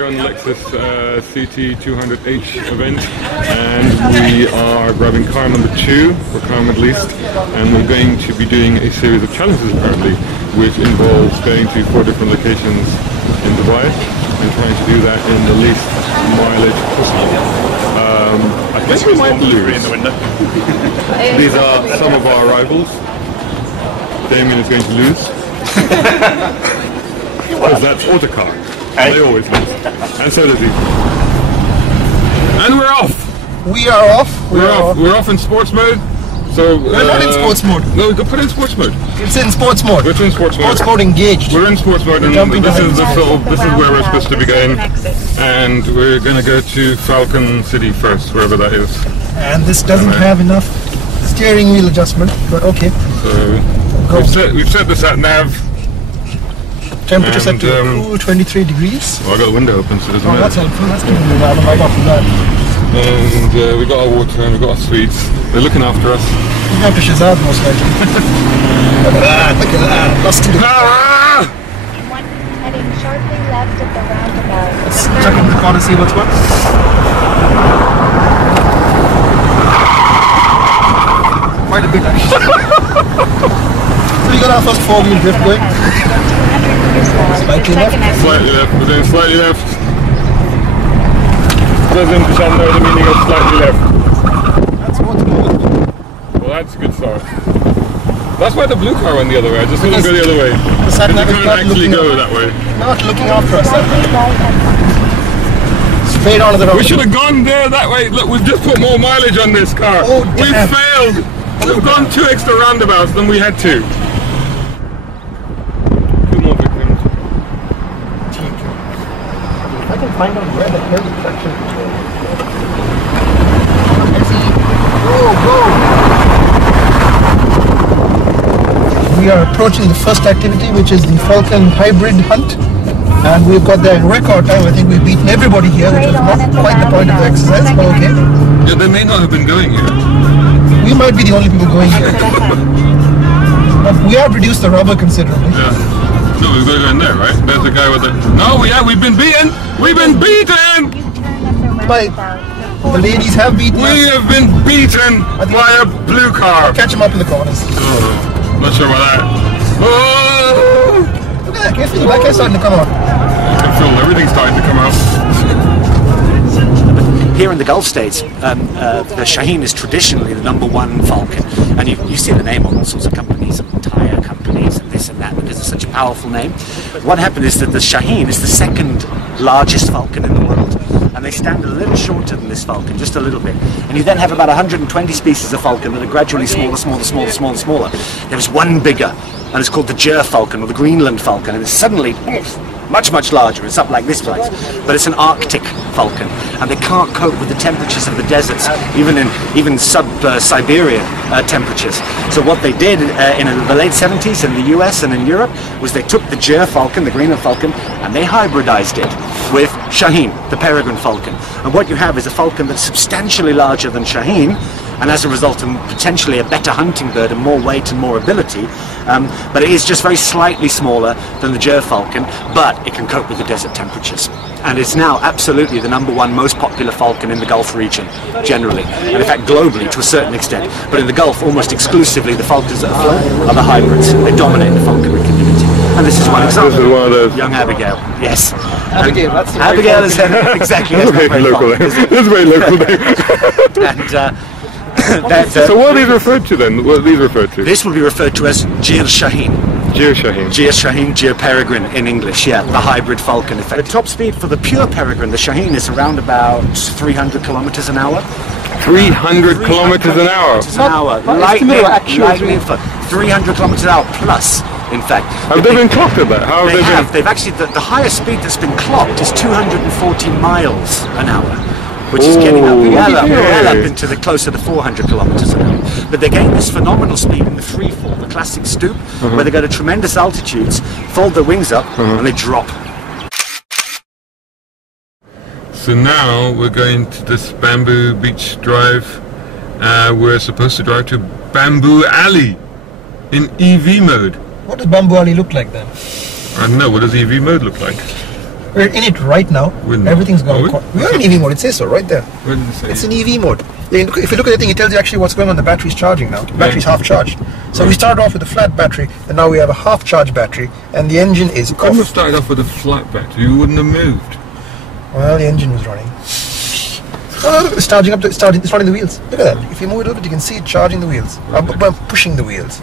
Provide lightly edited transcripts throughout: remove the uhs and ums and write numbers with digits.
here on the Lexus CT200h event, and we are grabbing car number 2 for car at least, and we're going to be doing a series of challenges apparently, which involves going to 4 different locations in Dubai and trying to do that in the least mileage possible. I think we might lose. In the window. These are some of our rivals. Damien is going to lose. Because that's autocar. They always lose. And so does he. And we're off! We are off. We're off in sports mode. So we're not in sports mode. No, we could put it in sports mode. It's in sports mode. We're in sports mode. Sports mode engaged. We're in sports mode, and this is where we're supposed to be going. And we're going to go to Falcon City first, wherever that is. And this doesn't have enough steering wheel adjustment, but okay. So we've set the sat nav. Temperature set to cool 23 degrees. Well, I got the window open, so it doesn't matter. That's helpful. That's giving me that. I'm right off of that. And we got our water and we got our sweets. They're looking after us. Looking after Shazad, most likely. Look at that! Look at that! Lost in the Heading sharply left at the roundabout. Let's check in the car to see what's what. Quite a bit actually. So we got our first 4-wheel drift going. Slightly left. Slightly left. We're doing slightly left. Doesn't Dushan know the meaning of slightly left? That's what's going. Well, that's a good start. That's why the blue car went the other way. I just didn't go the other way. The sat nav you can't actually go that way. Not looking after us. Straight onto the road. We should have gone there that way. Look, we've just put more mileage on this car. Oh, we failed. We've gone 2 extra roundabouts than we had to. 2 more victims. I can find out where the hell the traction is. Go! We are approaching the first activity, which is the Falcon hybrid hunt. And we've got the record time. I think we've beaten everybody here, which is not quite the point of the exercise, but okay. Yeah, they may not have been going here. We might be the only people going here. But we have reduced the rubber considerably. Yeah. No, we've got to go in there, right? There's a guy with the... No, we've been beaten! We've been beaten! But the ladies have beaten us. We have been beaten by a blue car. I'll catch them up in the corners. Oh, not sure about that. Oh! Look at that, can you feel the back end starting to come out? I can feel everything starting to come out. Here in the Gulf states, the Shaheen is traditionally the #1 Falcon, and you see the name on all sorts of companies, tire companies, and this and that, because it's such a powerful name. What happened is that the Shaheen is the 2nd largest Falcon in the world, and they stand a little shorter than this Falcon, just a little bit. And you then have about 120 species of Falcon that are gradually smaller. There's one bigger, and it's called the Jer Falcon, or the Greenland Falcon, and it's suddenly much larger. It's up like this place, but it's an Arctic Falcon, and they can't cope with the temperatures of the deserts, even sub-Siberian temperatures. So what they did in the late 70s in the US and in Europe was they took the Jer Falcon, the Greenland Falcon, and they hybridized it with Shaheen, the peregrine falcon. And what you have is a falcon that's substantially larger than Shaheen, and as a result potentially a better hunting bird and more weight and more ability, but it is just very slightly smaller than the Jer Falcon, but it can cope with the desert temperatures. And it's now absolutely the #1 most popular falcon in the Gulf region, generally, and in fact globally to a certain extent. But in the Gulf, almost exclusively, the falcons that are flown are the hybrids. They dominate the falconry community. And this is one example. This is one of those. Young Abigail, yes. Abigail, that's the Abigail is exactly. That's a very local name. That's a very local name. And so what are these referred to then? What are these referred to? This will be referred to as Jer Shaheen. Jer Shaheen. Jer Shaheen, Jer Peregrine in English, yeah, the hybrid falcon effect. The top speed for the pure peregrine, the Shaheen, is around about 300 kilometers an hour. 300 kilometers an hour? Lightning for 300 kilometers an hour plus, in fact. Have they been clocked at that? How have they been? They've actually, the highest speed that's been clocked is 240 miles an hour. Which is getting up well up into the closer to 400 kilometers an hour. But they gain this phenomenal speed in the free fall, the classic stoop, where they go to tremendous altitudes, fold their wings up, and they drop. So now we're going to this Bamboo Beach Drive. We're supposed to drive to Bamboo Alley in EV mode. What does Bamboo Alley look like then? I don't know, what does EV mode look like? We're in it right now. Everything's going. We're in EV mode. It says so right there. Where did it say? It's in EV mode. If you look at the thing, it tells you actually what's going on. The battery's charging now. The battery's half charged. So we started off with a flat battery, and now we have a half charged battery, and the engine is. You couldn't have started off with a flat battery. You wouldn't have moved. Well, the engine was running. Oh, look, it's charging up. It's starting the wheels. Look at that. If you move it a little bit, you can see it charging the wheels. Pushing the wheels.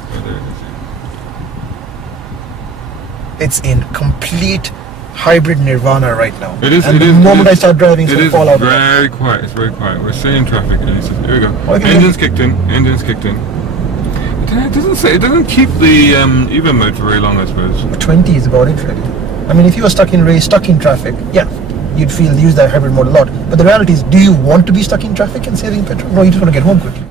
It's in complete hybrid nirvana right now. It is. And the moment I start driving, it's going to fall out. It is very quiet. It's very quiet. We're staying in traffic, and it's here we go. Engine's kicked in. Engine's kicked in. It doesn't say. It doesn't keep the EV mode for very long, I suppose. 20 is about it, really. I mean, if you were stuck in traffic, yeah, you'd use that hybrid mode a lot. But the reality is, do you want to be stuck in traffic and saving petrol? No, you just want to get home quickly.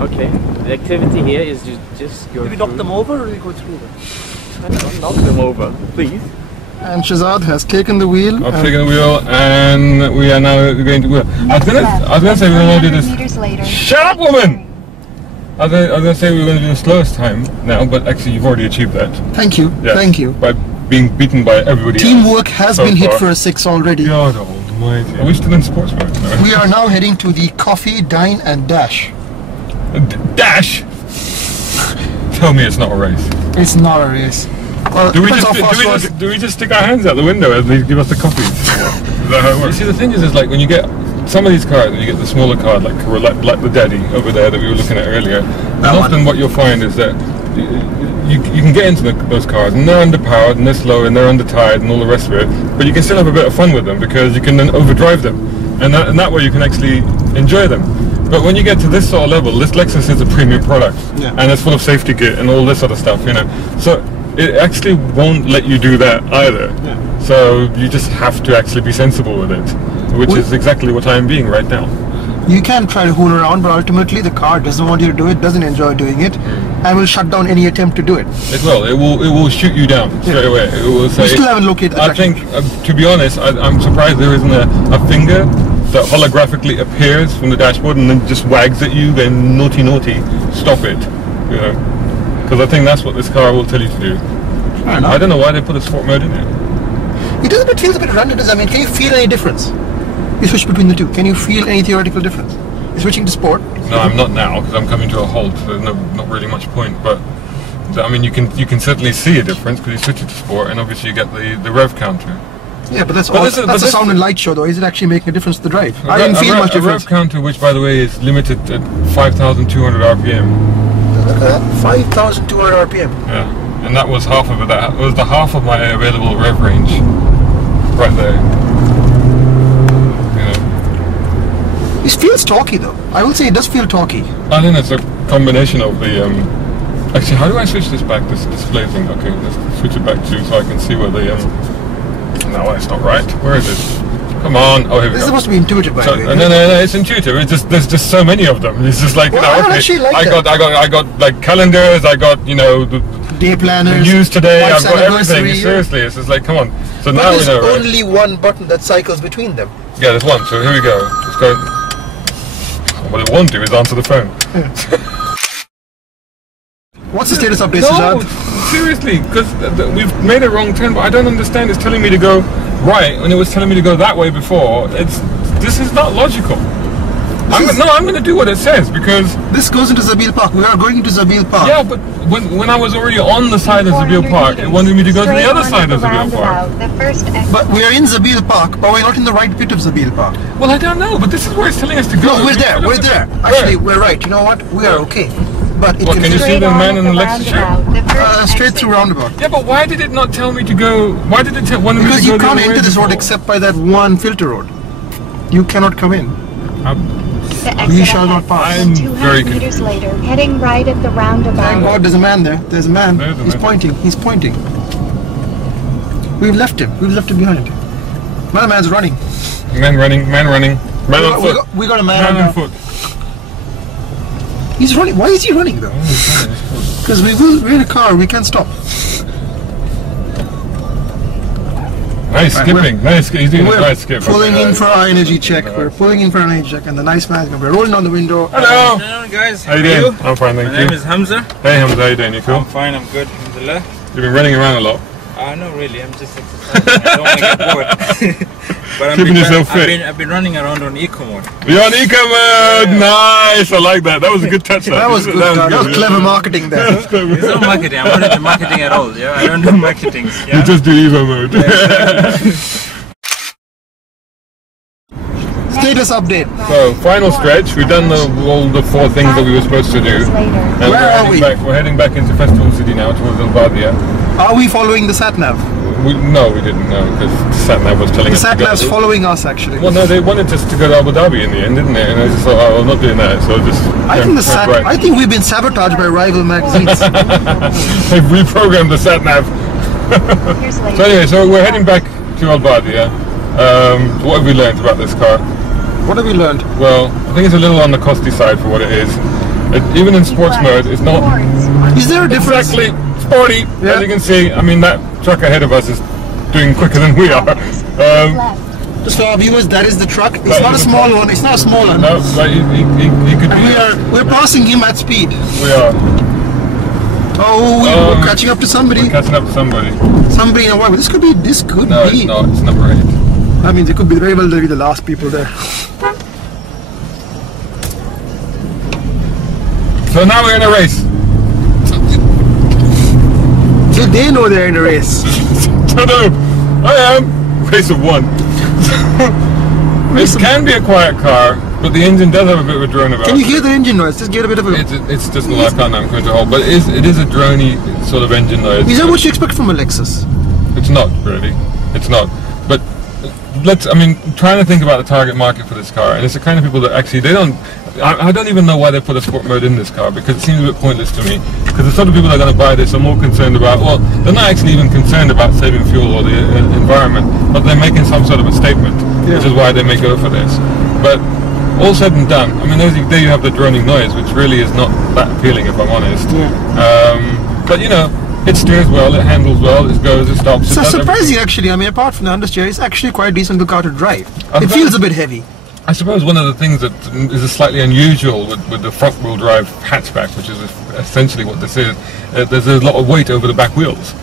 Okay, the activity here is you just go. Do we knock them over or do we go through them? Don't knock them over, please. And Shazad has taken the wheel. I've taken the wheel, and we are now going to. I was gonna say we're going to do this. Shut up, woman! I was gonna say we were going to do the slowest time now, but actually you've already achieved that. Thank you. Yes, thank you. By being beaten by everybody Teamwork else has so been hit far. for a 6 already. God almighty. Are we still in sports mode? No. We are now heading to the Coffee, Dine and Dash. Dash! Tell me it's not a race. It's not a race. Well, Do we just stick our hands out the window as they give us the coffees? Is that how it works? You see, the thing is like when you get some of these cars, and you get the smaller car, like the Daddy over there that we were looking at earlier, and often what you'll find is that you can get into those cars, and they're underpowered, and they're slow, and they're undertired, and all the rest of it, but you can still have a bit of fun with them, because you can then overdrive them, and that way you can actually enjoy them. But when you get to this sort of level, this Lexus is a premium product, and it's full of safety kit and all this sort of stuff, you know. So it actually won't let you do that either. So you just have to actually be sensible with it, which is exactly what I'm being right now. You can try to fool around, but ultimately the car doesn't want you to do it, doesn't enjoy doing it, and will shut down any attempt to do it. It will. It will shoot you down straight away. It will say. We still haven't located. I think, to be honest, I'm surprised there isn't a finger that holographically appears from the dashboard and then just wags at you, then naughty, stop it. You know, because I think that's what this car will tell you to do. I don't know why they put a sport mode in it. It feels a bit random. I mean, can you feel any difference? You switch between the two. Can you feel any theoretical difference? You're switching to sport. No, I'm not now because I'm coming to a halt. So there's not really much point. But I mean, you can certainly see a difference because you switch it to sport, and obviously you get the rev counter. Yeah, but that's a sound and light show, though. Is it actually making a difference to the drive? I didn't feel much difference. A rev counter, which by the way is limited at 5,200 RPM. Look at that, 5,200 RPM. Yeah, and that was half of it. That was the half of my available rev range, right there. It feels torquey, though. I will say it does feel torquey. I think it's a combination of the. Actually, how do I switch this back? This display thing. Okay, let's switch it back to so I can see where the. No, that's not right. Where is it? Come on. Oh, here we go. This is supposed to be intuitive, by the way. No, it's intuitive. It's just there's just so many of them. It's just like I got like calendars. I got the day planners. News today. I've got everything. Seriously, it's just like come on. So now we know. There's only one button that cycles between them. Yeah, there's one. So here we go. Let's go. What it won't do is answer the phone. What's the status update, No, seriously, because we've made a wrong turn, but I don't understand. It's telling me to go right, and it was telling me to go that way before. This is not logical. I'm going to do what it says, because... This goes into Zabil Park. We are going into Zabil Park. Yeah, but when I was already on the side of Zabil Park, it wanted me to go to the other side of Zabil Park. But we are in Zabil Park, but we're not in the right bit of Zabil Park. Well, I don't know, but this is where it's telling us to go. No, we're there. Actually, we're right. You know what? We are okay. But can you see the man in the Lexus shirt? Straight through roundabout. Yeah, but why did it not tell me to go? Why did it want me to go? Because you can't enter this road except by that one filter road. You cannot come in. We shall not pass. I'm 200 meters later, heading right at the roundabout. Thank God, there's a man there. There's a man. He's pointing. He's pointing. We've left him. We've left him behind. My man's running. Man running. Man on foot. We got a man on foot. He's running. Why is he running though? Because we're in a car. We can't stop. Nice skipping. Nice. He's doing a We're nice skip. pulling in for our energy check. We're pulling in for our energy check, and the nice man is going to be rolling down the window. Hello. Hello guys, How you doing? I'm fine, thank My you. name is Hamza. Hey Hamza, how you doing? You cool? I'm fine, I'm good, alhamdulillah. You've been running around a lot. No really, I'm just exercising. I don't want to get bored. But Keeping yourself fit. I've been running around on eco mode. You're on eco mode! Nice! I like that. That was a good touch. That was good. That was clever marketing there. It's not marketing, I'm not into marketing at all. Yeah, I don't do marketing. Yeah? You just do evo mode. Status update. So, final stretch. We've done all the 4 things that we were supposed to do. And Where are we? We're heading back into Festival City now towards Al Badia. Are we following the sat nav? No, we didn't know because Satnav was telling The us to sat go. nav's following us actually. Well, no, they wanted us to go to Abu Dhabi in the end, didn't they? And I just thought, oh, I'm not doing that, so just. I think we've been sabotaged by rival magazines. They've reprogrammed the Satnav. So anyway, so we're heading back to Al Badia. What have we learned about this car? What have we learned? Well, I think it's a little on the costly side for what it is. Even in sports mode, it's not Is there a difference? exactly sporty. Yeah. As you can see, I mean, that truck ahead of us is doing quicker than we are. Just for our viewers, that is the truck. It's That not a is the small one. It's not a small one. No, like he could be. We're passing him at speed. We are. Oh, we're catching up to somebody. We're catching up to somebody. Somebody in a while. This could be. No, it's not. It's number 8. That means it could be very well be the last people there. So now we're in a race. Do they know they're in a race? I know. I am. Race of 1. This can be a quiet car, but the engine does have a bit of a drone about. Can you hear the engine noise? Just get a bit of a. It's just the last time I'm going to hold, but it is a droney sort of engine noise. Is that what you expect from a Lexus? It's not really. It's not. But trying to think about the target market for this car, and it's the kind of people that actually I don't even know why they put a sport mode in this car, because it seems a bit pointless to me. Because the sort of people that are going to buy this are more concerned about, well, they're not actually even concerned about saving fuel or the environment, but they're making some sort of a statement, which is why they may go for this. But all said and done, there you have the droning noise, which really is not that appealing, if I'm honest. But it steers well, it handles well, it goes, it stops. So surprising actually. Apart from the understeer, it's actually quite a decent car to drive. It feels a bit heavy. I suppose one of the things that is slightly unusual with the front-wheel drive hatchback, which is essentially what this is, there's a lot of weight over the back wheels,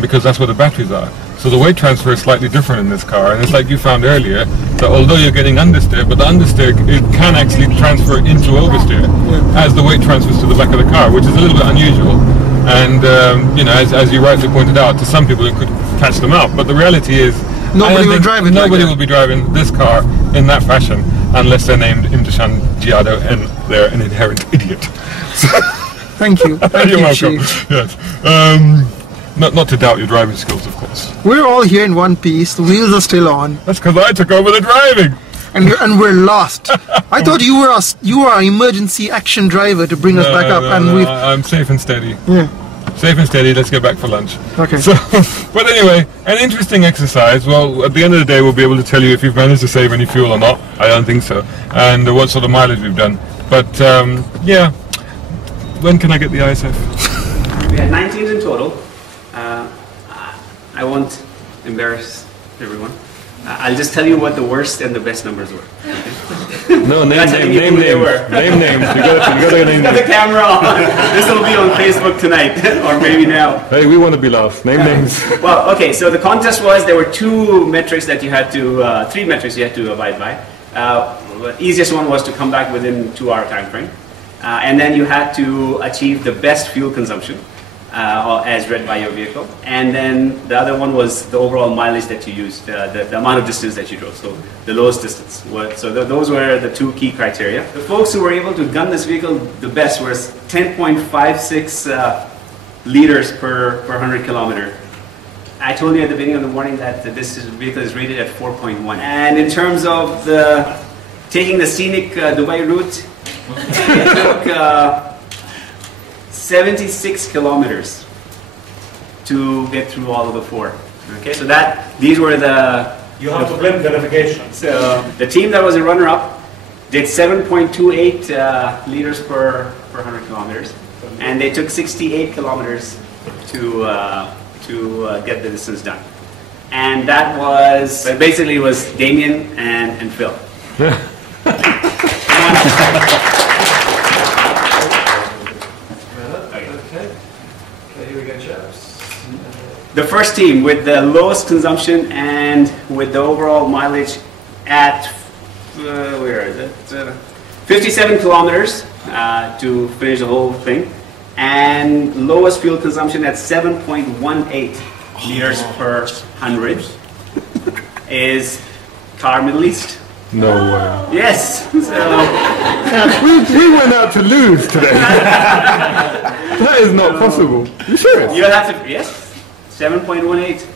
because that's where the batteries are. So the weight transfer is slightly different in this car, and it's like you found earlier, that although you're getting understeer, but the understeer, it can actually transfer into oversteer as the weight transfers to the back of the car, which is a little bit unusual. And as you rightly pointed out, to some people it could catch them out, but the reality is nobody will be driving this car in that fashion unless they're named Imtishan Giado and they're an inherent idiot. Thank you. Thank You're you, welcome. Chief. Yes. Not to doubt your driving skills, of course. We're all here in one piece. The wheels are still on. That's because I took over the driving. And we're lost. I thought you were our emergency action driver to bring us back up, I'm safe and steady. Yeah. Safe and steady, let's get back for lunch. Okay. So, but anyway, an interesting exercise. Well, at the end of the day, we'll be able to tell you if you've managed to save any fuel or not. I don't think so. And what sort of mileage we've done. But, yeah. When can I get the ISF? We had 19 in total. I won't embarrass everyone. I'll just tell you what the worst and the best numbers were. Okay? No, name names. Name names. You gotta name Got the camera on. This will be on Facebook tonight, or maybe now. Hey, we want to be last. Name names. Well, okay. So the contest was there were 2 metrics that you had to, 3 metrics you had to abide by. The easiest one was to come back within 2-hour time frame, and then you had to achieve the best fuel consumption. As read by your vehicle, and then the other one was the overall mileage that you used, the amount of distance that you drove, so the lowest distance. Those were the 2 key criteria. The folks who were able to gun this vehicle the best was 10.56 liters per 100 kilometer. I told you at the beginning of the morning that this vehicle is rated at 4.1. And in terms of taking the scenic Dubai route, it took 76 kilometers to get through all of the 4. Okay, so these were the... You have to blame the navigation. So the team that was a runner-up did 7.28 liters per 100 kilometers, and they took 68 kilometers to get the distance done. and that was basically it was Damien and Phil. The first team with the lowest consumption and with the overall mileage at where is it? 57 kilometers to finish the whole thing, and lowest fuel consumption at 7.18 liters per 100 is Car Middle East. No way. Yes. So We went out to lose today. That is not possible. You serious? you have to, yes, 7.18.